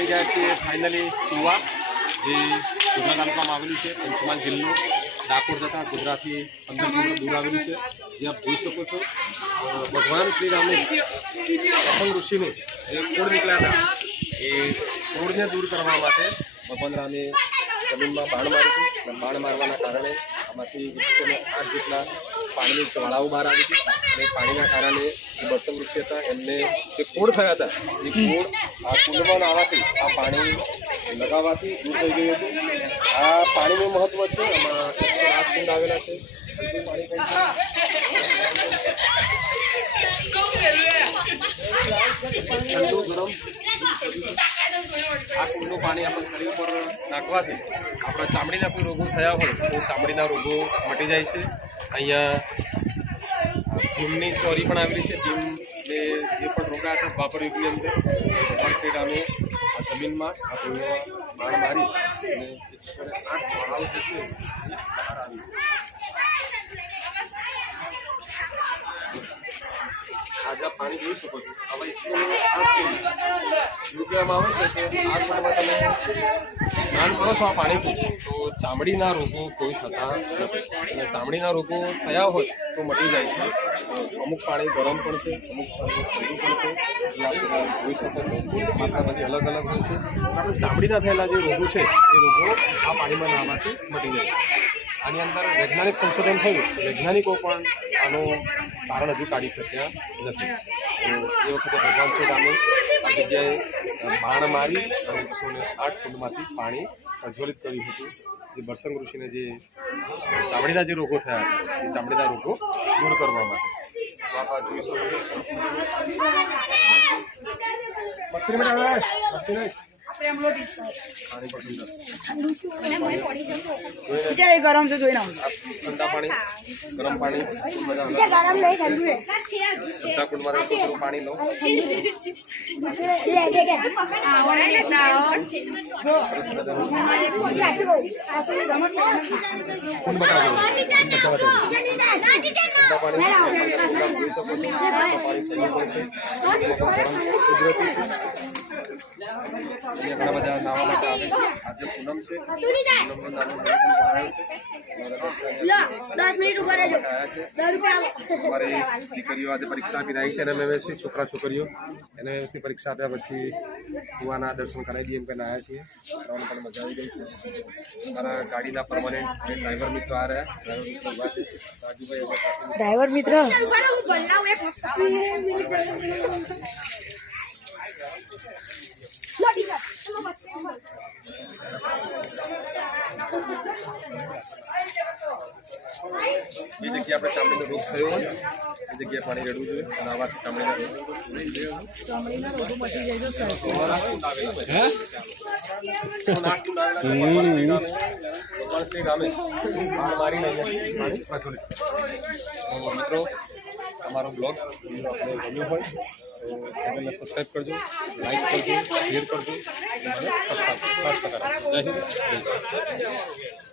આવી ગયા છીએ ફાઇનલી કુવા, જે ગોધરા તાલુકામાં આવેલું છે, પંચમહાલ જિલ્લો, ડાકોર જતા ગોધરાથી 15 કિલોમીટર દૂર આવેલું છે. જે આપ જોઈ શકો છો, ભગવાન શ્રી રામે પ્રસંગ ઋષિને જે કોડ નીકળ્યા હતા એ કોડને દૂર કરવા માટે ભગવાન રામે જમીનમાં બાણ માર્યું હતું. અને બાણ મારવાના કારણે આમાંથી 108 જેટલા પાણીની જ્વાળાઓ બહાર આવી હતી. અને પાણીના કારણે જે બરસંગ ઋષિ હતા એમને જે કોડ થયા હતા એ કોડ આ કુંડમાં આવવાથી, આ પાણી લગાવવાથી દૂર થઈ ગયું હતું. આ પાણીનું મહત્વ છે. આમાં 108 કુંડ આવેલા છે. બીજું પાણી પણ ઠંડુ ગરમ. આ કુંડનું પાણી આપણા શરીર પર નાખવાથી આપણા ચામડીના કોઈ રોગો થયા હોય તો ચામડીના રોગો મટી જાય છે. અહીંયા ભીમની ચોરી પણ આવેલી છે. ભીમ જે પણ રોકાયા હતા બાબર યુગની અંદર, ભગવાન શ્રી રામે આ જમીનમાં આ કુંડમાં બાણ મારી અને 108 જ્વાળાઓ જે છે એ બહાર આવી. આજે પાણી જોઈ શકો છો. હવે 108 કહેવામાં આવે છે કે આ કુંડમાં તમે સ્નાન કરો છો આ પાણીથી તો ચામડીના રોગો કોઈ થતા નથી. અને ચામડીના રોગો થયા હોય તો મટી જાય છે. અમુક પાણી ગરમ પણ છે, અમુક પાણી ઠંડુ પણ છે. એ આપણે જોઈ શકો છો. માત્રા બધી અલગ અલગ હોય છે. આપણે ચામડીના થયેલા જે રોગો છે એ રોગો આ પાણીમાં નાહવાથી મટી જાય છે. આની અંદર વૈજ્ઞાનિક સંશોધન થયું, વૈજ્ઞાનિકો પણ આનું કારણ હજુ કાઢી શક્યા નથી. તો એ વખતે ભગવાન શ્રી રામે આ જગ્યાએ બાણ મારી અને 108 કુંડમાંથી પાણી પ્રજ્વલિત કર્યું હતું. જે બરસંગ ઋષિને જે ચામડીના જે રોગો થયા હતા એ ચામડીના રોગો દૂર કરવા માટે. તો આપ આ જોઈ શકો છો. ગરમ છે જોઈ ઠંડા પાણી, ગરમ પાણી, ઠંડા કુંડમાં પાણી લો. ઘણા બધા નાવા માટે આવે છે. આજે પૂનમ છે, પૂનમનું નાનું અમારી દીકરીઓ આજે પરીક્ષા આપી રહી છે. અને વ્યવસ્થિત છોકરા છોકરીઓ એને વ્યવસ્થિત પરીક્ષા આપ્યા પછી કુવાના દર્શન કરાવી દઈએ એમ કરીને આવ્યા છીએ. ત્રણ પણ મજા આવી ગઈ છે. મારા ગાડીના પરમાનન્ટ ડ્રાઈવર મિત્રો આ રહ્યા. ડ્રાઈવર મિત્ર એ જગ્યાએ આપણે ચામડીનો રોગ થયો હોય એ જગ્યાએ પાણી રેડવું જોઈએ. અને આવાથી ચામડીના ભગવાન શ્રી રામે મારીને પાણી પ્રજ્વલિત. મિત્રો, અમારો બ્લોગ આપણે ગમ્યો હોય તો ચેનલને સબસ્ક્રાઈબ કરજો, લાઈક કરજો, શેર કરજો અને મને સબસ્ક્રાઈબ કરજો. જય હિન્દ, જય ભારત.